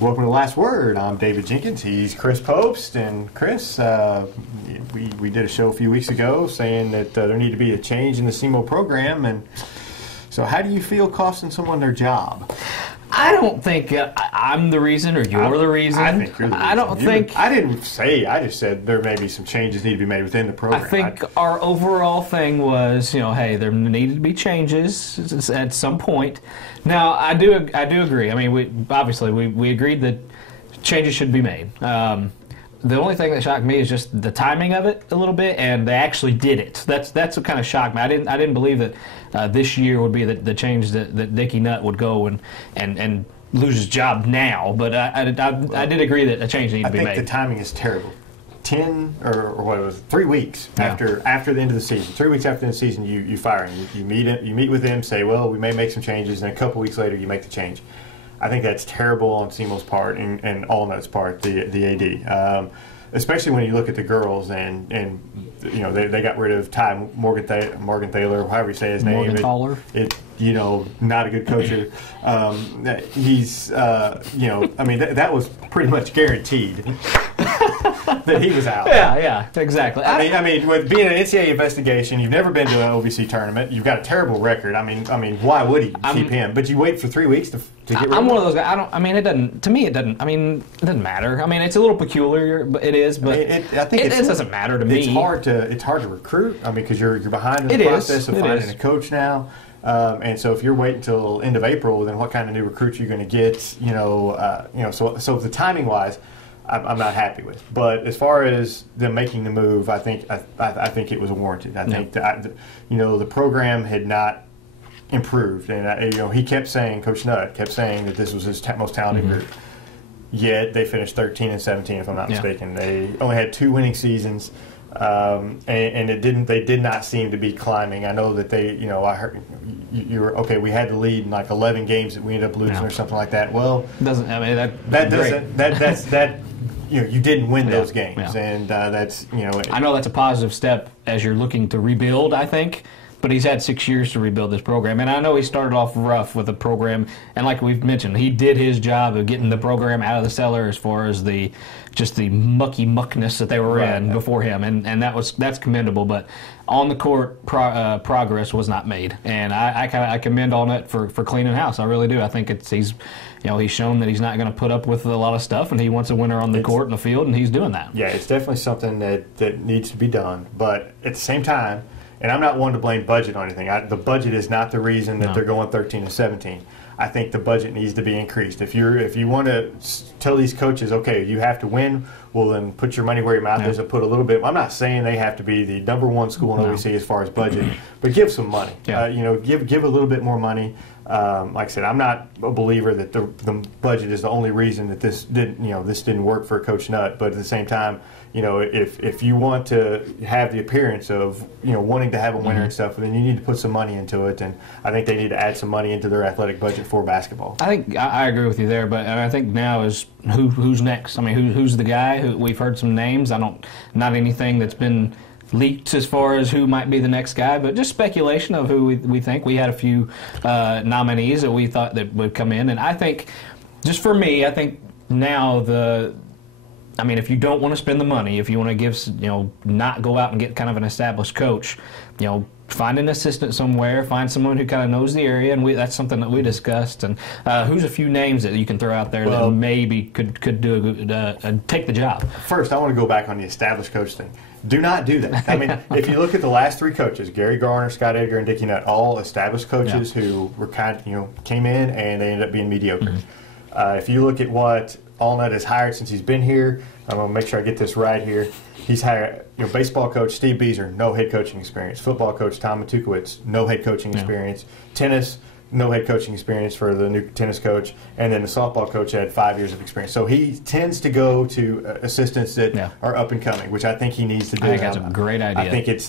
Welcome to The Last Word. I'm David Jenkins. He's Chris Popst. And Chris, we did a show a few weeks ago saying that there needed to be a change in the SEMO program. And so how do you feel costing someone their job? I don't think I'm the reason or you're the reason. I think you're the reason. I don't think... I didn't say. I just said there may be some changes need to be made within the program. I think our overall thing was, hey, there needed to be changes at some point. Now, I do agree. I mean, we agreed that changes should be made. The only thing that shocked me is just the timing of it a little bit, and they actually did it. That's what kind of shocked me. I didn't believe that this year would be the change that Dickie Nutt would go and lose his job now. But I did agree that a change needed to be made. I think the timing is terrible. 10 or what it was 3 weeks after the end of the season. 3 weeks after the end of the season, you fire him. You meet with him, say, well, we may make some changes, and a couple weeks later, you make the change. I think that's terrible on SEMO's part and Allnut's part, the AD. Especially when you look at the girls and they got rid of Ty Morgan Thaler, however you say his name. Morgan Thaler. Not a good coacher. He's that was pretty much guaranteed that he was out. Yeah, exactly. I mean, with being an NCAA investigation, you've never been to an OVC tournament. You've got a terrible record. I mean, why would he keep him? But you wait for 3 weeks to get rid of him. I'm one of those guys. It doesn't. To me, it doesn't. It doesn't matter. It's a little peculiar, but it is. But I think it doesn't matter to me. It's hard to recruit. Because you're behind in the process of finding a coach now. And so if you're waiting until end of April, then what kind of new recruits you're going to get? So the timing wise, I'm not happy with. But as far as them making the move, I think it was warranted. I think the program had not improved, and he kept saying, Coach Nutt kept saying that this was his most talented group. Yet they finished 13-17, if I'm not mistaken. They only had 2 winning seasons. And they did not seem to be climbing. I know that I heard you were okay. We had the lead in like 11 games that we ended up losing or something like that. Well, you didn't win those games, and that's I know that's a positive step as you're looking to rebuild. I think. But he's had 6 years to rebuild this program. And I know he started off rough with the program. And like we've mentioned, he did his job of getting the program out of the cellar as far as the muckness that they were in before him. And that's commendable. But on the court, progress was not made. And I commend Allnut for cleaning house. I really do. I think he's shown that he's not going to put up with a lot of stuff, and he wants a winner on the court and the field, and he's doing that. Yeah, it's definitely something that needs to be done. But at the same time, and I'm not one to blame budget on anything. The budget is not the reason that they're going 13-17. I think the budget needs to be increased. If you want to tell these coaches, okay, you have to win, well then put your money where your mouth is and put a little bit. I'm not saying they have to be the #1 school in OVC as far as budget, but give some money. Give a little bit more money. Like I said, I'm not a believer that the budget is the only reason that this didn't work for Coach Nutt. But at the same time, if you want to have the appearance of wanting to have a winner and stuff, then you need to put some money into it. And I think they need to add some money into their athletic budget for basketball. I think I agree with you there, but I think now is who's next. Who's the guy? We've heard some names. Not anything that's been leaked as far as who might be the next guy, but just speculation of who we think. We had a few nominees that we thought that would come in, and I think, just for me, I think now if you don't want to spend the money, if you want to give, not go out and get kind of an established coach, find an assistant somewhere, find someone who kind of knows the area, and that's something that we discussed. And who's a few names that you can throw out there that maybe could do take the job? First, I want to go back on the established coach thing. Do not do that. If you look at the last 3 coaches, Gary Garner, Scott Edgar, and Dickie Nutt, all established coaches who were came in and they ended up being mediocre. If you look at what Allnut has hired since he's been here, I'm going to make sure I get this right here. He's hired baseball coach Steve Beazer, no head coaching experience. Football coach Tom Matukowicz, no head coaching experience. Tennis, no head coaching experience for the new tennis coach. And then the softball coach had 5 years of experience. So he tends to go to assistants that are up and coming, which I think he needs to do. I think that's a great idea.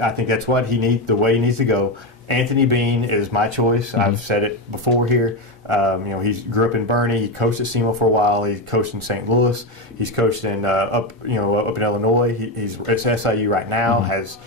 I think that's what the way he needs to go. Anthony Bean is my choice. I've said it before here. He grew up in Bernie. He coached at SEMO for a while. He coached in St. Louis. He's coached in up in Illinois. He's at SIU right now. Has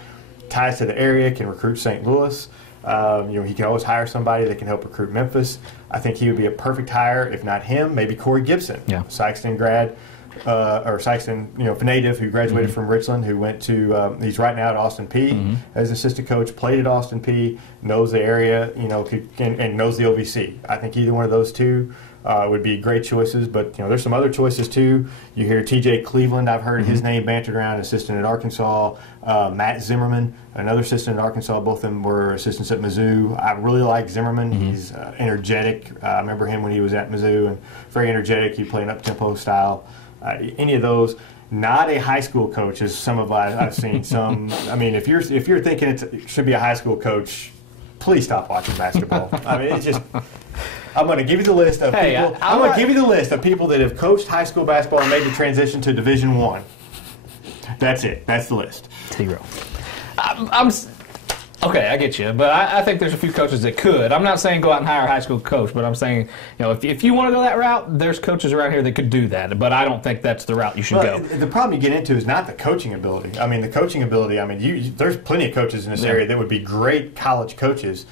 ties to the area. Can recruit St. Louis. He can always hire somebody that can help recruit Memphis. I think he would be a perfect hire. If not him, maybe Corey Gibson, Sikeston grad. Or Sikeston, native who graduated from Richland, who went to, he's right now at Austin P as assistant coach, played at Austin P, knows the area, and knows the OVC. I think either one of those two would be great choices, but there's some other choices too. You hear T.J. Cleveland, I've heard his name bantered around, assistant at Arkansas. Matt Zimmerman, another assistant at Arkansas. Both of them were assistants at Mizzou. I really like Zimmerman. He's energetic. I remember him when he was at Mizzou, and very energetic. He played an up-tempo style. Any of those, not a high school coach, as some of I've seen. Some, if you're thinking it should be a high school coach, please stop watching basketball. It's just. I'm going to give you the list of people. I'm going to give you the list of people that have coached high school basketball and made the transition to Division I. That's it. That's the list. 0. Okay, I get you, but I think there's a few coaches that could. I'm not saying go out and hire a high school coach, but I'm saying, if you want to go that route, there's coaches around here that could do that, but I don't think that's the route you should go. The problem you get into is not the coaching ability. The coaching ability, there's plenty of coaches in this area that would be great college coaches,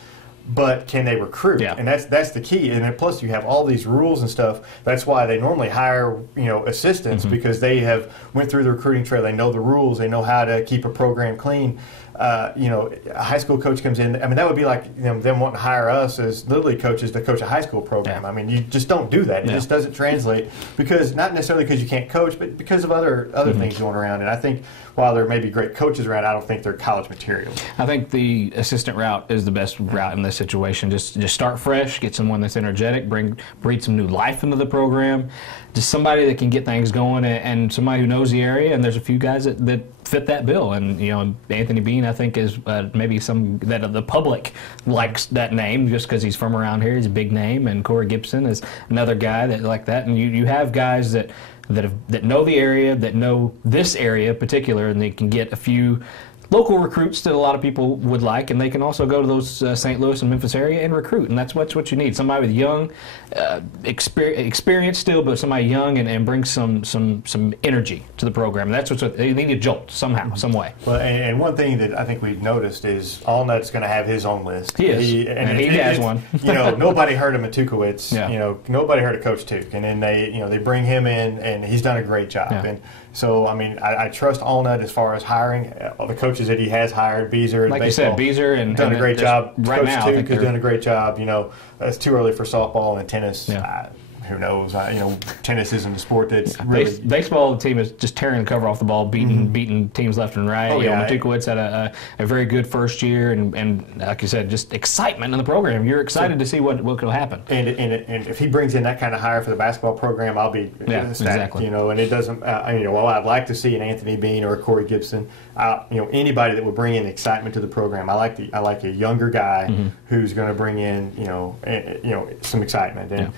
but can they recruit? Yeah. And that's the key. And then plus you have all these rules and stuff. That's why they normally hire, assistants, because they have went through the recruiting trail. They know the rules. They know how to keep a program clean. A high school coach comes in. That would be like them wanting to hire us as Little League coaches to coach a high school program. Yeah. You just don't do that. It just doesn't translate because not necessarily because you can't coach, but because of other things going around. And I think while there may be great coaches around, I don't think they're college material. I think the assistant route is the best route in this situation. Just start fresh, get someone that's energetic, breathe some new life into the program. Just somebody that can get things going and somebody who knows the area. And there's a few guys that fit that bill. And Anthony Bean, I think, is maybe some that the public likes that name just because he's from around here. He's a big name. And Corey Gibson is another guy that like that. And you have guys that know the area, that know this area in particular, and they can get a few local recruits that a lot of people would like, and they can also go to those St. Louis and Memphis area and recruit, and that's what you need. Somebody with young, experience still, but somebody young and bring some energy to the program. And that's what they need a jolt somehow, some way. Well, and one thing that I think we've noticed is Allnut's going to have his own list. He is, he has one. Nobody heard of Matukowicz. Yeah. Nobody heard of Coach Tuke, and then they bring him in, and he's done a great job. Yeah. And so, I trust Allnut as far as hiring. All the coaches that he has hired, Beezer, like baseball, you said, Beezer and done a great job. Right Coach now, Tuke has done a great job. It's too early for softball and tennis. Yeah. Who knows? Tennis isn't a sport that's really... Baseball team is just tearing the cover off the ball, beating teams left and right. Matukowicz had a very good first year, and like you said, just excitement in the program. You're excited to see what will happen. And if he brings in that kind of hire for the basketball program, I'll be ecstatic. Exactly. And it doesn't. While I'd like to see an Anthony Bean or a Corey Gibson, anybody that would bring in excitement to the program. I like a younger guy who's going to bring in some excitement. And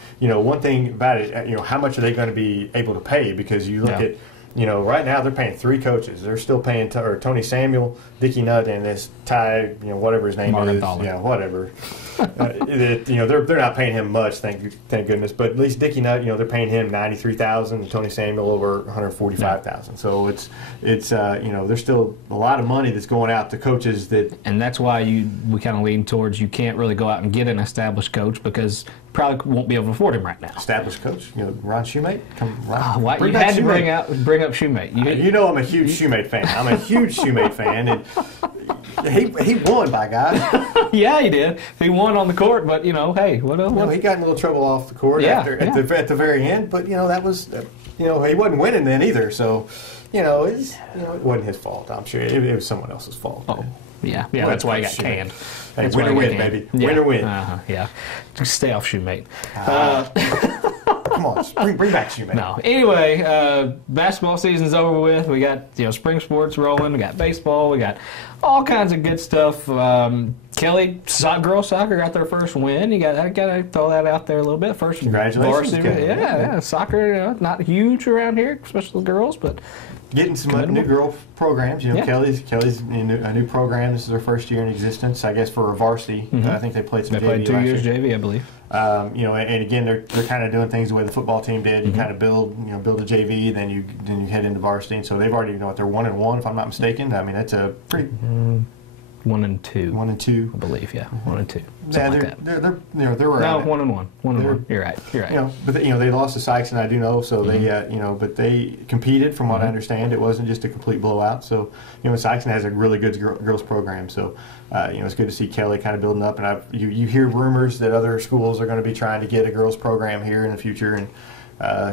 one thing about it, how much are they going to be able to pay? Because you look at, right now they're paying 3 coaches. They're still paying Tony Samuel, Dickie Nutt, and this Ty, whatever his name is, whatever. They're not paying him much, thank goodness. But at least Dickie Nutt, they're paying him $93,000, and Tony Samuel over $145,000. So it's there's still a lot of money that's going out to coaches that. And that's why we kind of lean towards you can't really go out and get an established coach because probably won't be able to afford him right now. Established coach, Ron Shoemate. You had to bring up Shoemate. I'm a huge Shoemate fan. I'm a huge Shoemate fan, and he won, by God. Yeah, he did. He won on the court, but hey, what else? He got in a little trouble off the court at the very end. But that was he wasn't winning then either. So it wasn't his fault. I'm sure it was someone else's fault. Oh. Yeah, that's why he got canned. Hey, win or win, baby. Win or win. Yeah. Just stay off Shoemate. Come on, bring back Shoemate. No. Anyway, basketball season's over with. We got spring sports rolling. We got baseball. We got all kinds of good stuff. Kelly, girls soccer got their first win. I got to throw that out there a little bit. First, congratulations, varsity. Yeah. Soccer, not huge around here, especially the girls, but. Getting some new girl programs. Kelly's in a new program. This is her first year in existence, I guess, for a varsity. I think they played some JV. They played 2 years JV, I believe. And again, they're kind of doing things the way the football team did. You kind of build a JV, then you head into varsity. And so they've already, they're 1-1, if I'm not mistaken. That's a pretty. 1-2. 1-2, I believe. Yeah, 1-2. Yeah, Like that. they're they were No, 1-1. 1-1. You're right. You're right. But they lost to Sykeston, I do know. So they but they competed from what I understand. It wasn't just a complete blowout. So Sykeston has a really good girls program. So it's good to see Kelly kind of building up. And you hear rumors that other schools are going to be trying to get a girls program here in the future, and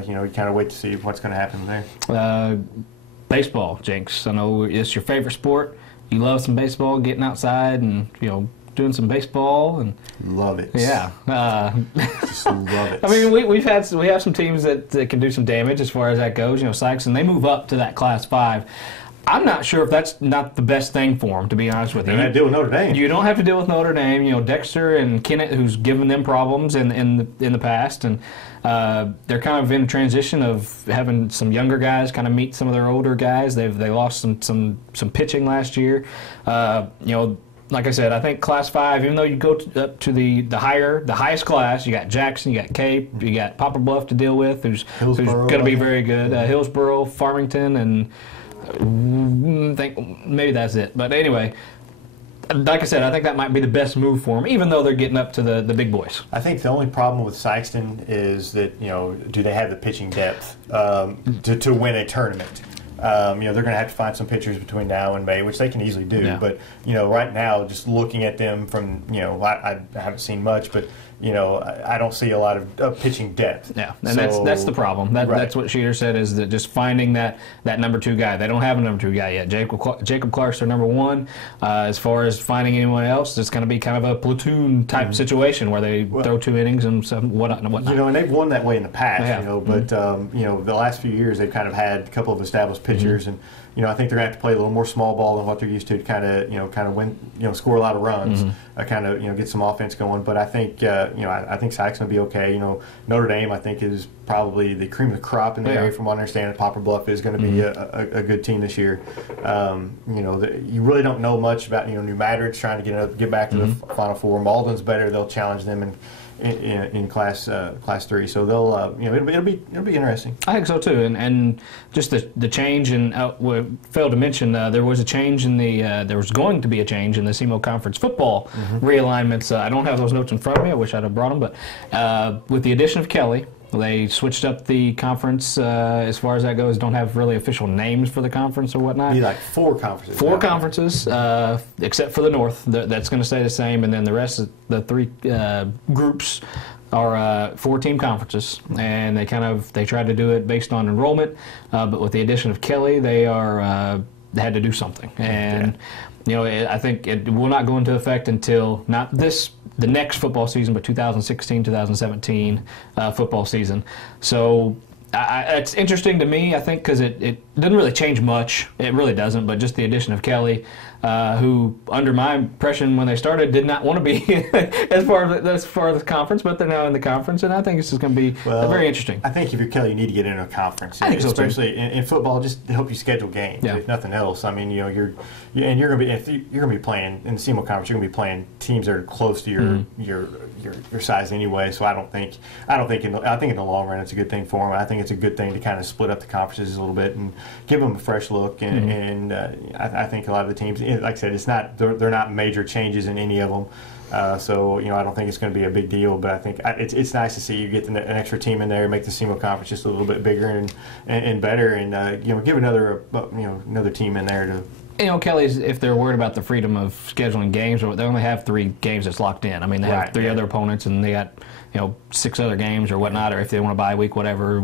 you kind of wait to see what's going to happen there. Baseball, Jinx. I know it's your favorite sport. You love some baseball, getting outside and doing some baseball and love it. Yeah, just love it. I mean, we have some teams that can do some damage as far as that goes. Sykes, and they move up to that Class 5. I'm not sure if that's not the best thing for them, to be honest with you. You don't have to deal with Notre Dame. You don't have to deal with Notre Dame. Dexter and Kennett, who's given them problems in the past, and they're kind of in a transition of having some younger guys kind of meet some of their older guys. They lost some pitching last year. Like I said, I think Class 5, even though you go up to the highest class, you got Jackson, you got Cape, you got Poplar Bluff to deal with, who's going to be very good. Hillsboro, Farmington, and I think maybe that's it. But anyway, like I said, I think that might be the best move for them, even though they're getting up to the big boys. I think the only problem with Sykeston is that, do they have the pitching depth to win a tournament? They're going to have to find some pitchers between now and May, which they can easily do. Yeah. But, right now, just looking at them from, I haven't seen much, but, I don't see a lot of pitching depth. Yeah, and that's the problem. That's what Sheeter said, is that just finding that number 2 guy. They don't have a number 2 guy yet. Jacob Clark's their number 1. As far as finding anyone else, it's going to be kind of a platoon type situation where they throw 2 innings and whatnot. And they've won that way in the past, but, the last few years they've kind of had a couple of established pitchers, and I think they're going to have to play a little more small ball than what they're used to kind of win, score a lot of runs, kind of get some offense going. But I think I think Sykes will be okay. Notre Dame, I think, is probably the cream of the crop in the area. From what I understand, Poplar Bluff is going to be a good team this year. You really don't know much about New Madrid's trying to get back to the Final Four. Malden's better; they'll challenge them in class 3, so they'll it'll be interesting. I think so too, and just the change in we failed to mention there was a change in there was going to be a change in the SEMO conference football realignments. I don't have those notes in front of me. I wish I'd have brought them, but with the addition of Kelly, they switched up the conference as far as that goes. Don't have really official names for the conference or whatnot. Be like 4 conferences. 4 conferences, except for the North. That's going to stay the same, and then the rest of the 3 groups are 4-team conferences, and they tried to do it based on enrollment, but with the addition of Kelly, they had to do something, and I think it will not go into effect until not the next football season, but 2016-2017 football season. So it's interesting to me, I think, because it doesn't really change much. It really doesn't, but just the addition of Kelly, who, under my impression when they started, did not want to be as far as the conference, but they're now in the conference, and I think this is going to be very interesting. I think if you're Kelly, you need to get into a conference, I think especially in football, just to help you schedule games. If nothing else, I mean, you're going to be playing in the SEMO conference. You're going to be playing teams that are close to your size anyway. So I think in the long run, it's a good thing for them. I think it's a good thing to kind of split up the conferences a little bit and give them a fresh look. And I think a lot of the teams, like I said, they're not major changes in any of them. So I don't think it's going to be a big deal. But I think it's nice to see you get an extra team in there, make the SEMO conference just a little bit bigger and better, and give another team in there to. Kelly's, if they're worried about the freedom of scheduling games, they only have 3 games that's locked in. I mean, they have 3 other opponents, and they got 6 other games or whatnot, or if they want to bye week, whatever.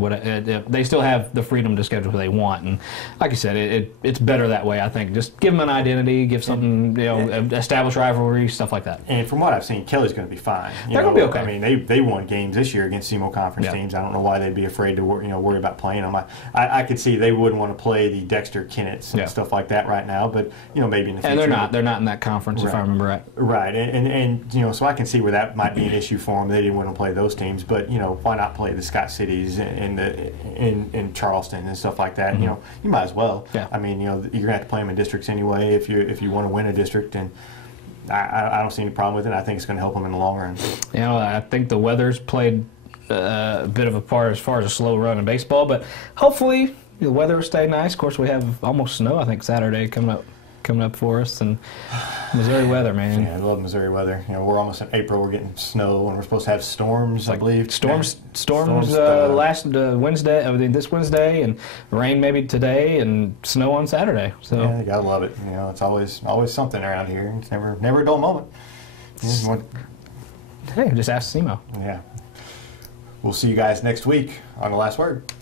They still have the freedom to schedule who they want, and like I said, it's better that way. I think just give them an identity, give something, establish rivalry, stuff like that. And from what I've seen, Kelly's going to be fine. They're going to be okay. I mean, they won games this year against SEMO conference teams. I don't know why they'd be afraid to worry about playing them. I could see they wouldn't want to play the Dexter Kennetts and stuff like that right now, but maybe in the future. And they're not in that conference, if I remember right. Right, and so I can see where that might be an issue for them. They didn't want to play those teams, but why not play the Scott Cities in Charleston and stuff like that? You might as well. Yeah. I mean, you're gonna have to play them in districts anyway if you want to win a district, and I don't see any problem with it. I think it's going to help them in the long run. I think the weather's played a bit of a part as far as a slow run in baseball, but hopefully the weather will stay nice. Of course, we have almost snow, I think, Saturday coming up. coming up for us, and Missouri weather, man. Yeah, I love Missouri weather. You know, we're almost in April. We're getting snow, and we're supposed to have storms, I believe. Storms last Wednesday, this Wednesday, and rain maybe today, and snow on Saturday. So yeah, you gotta love it. You know, it's always something around here. It's never a dull moment. Hey, just ask SEMO. Yeah. We'll see you guys next week on The Last Word.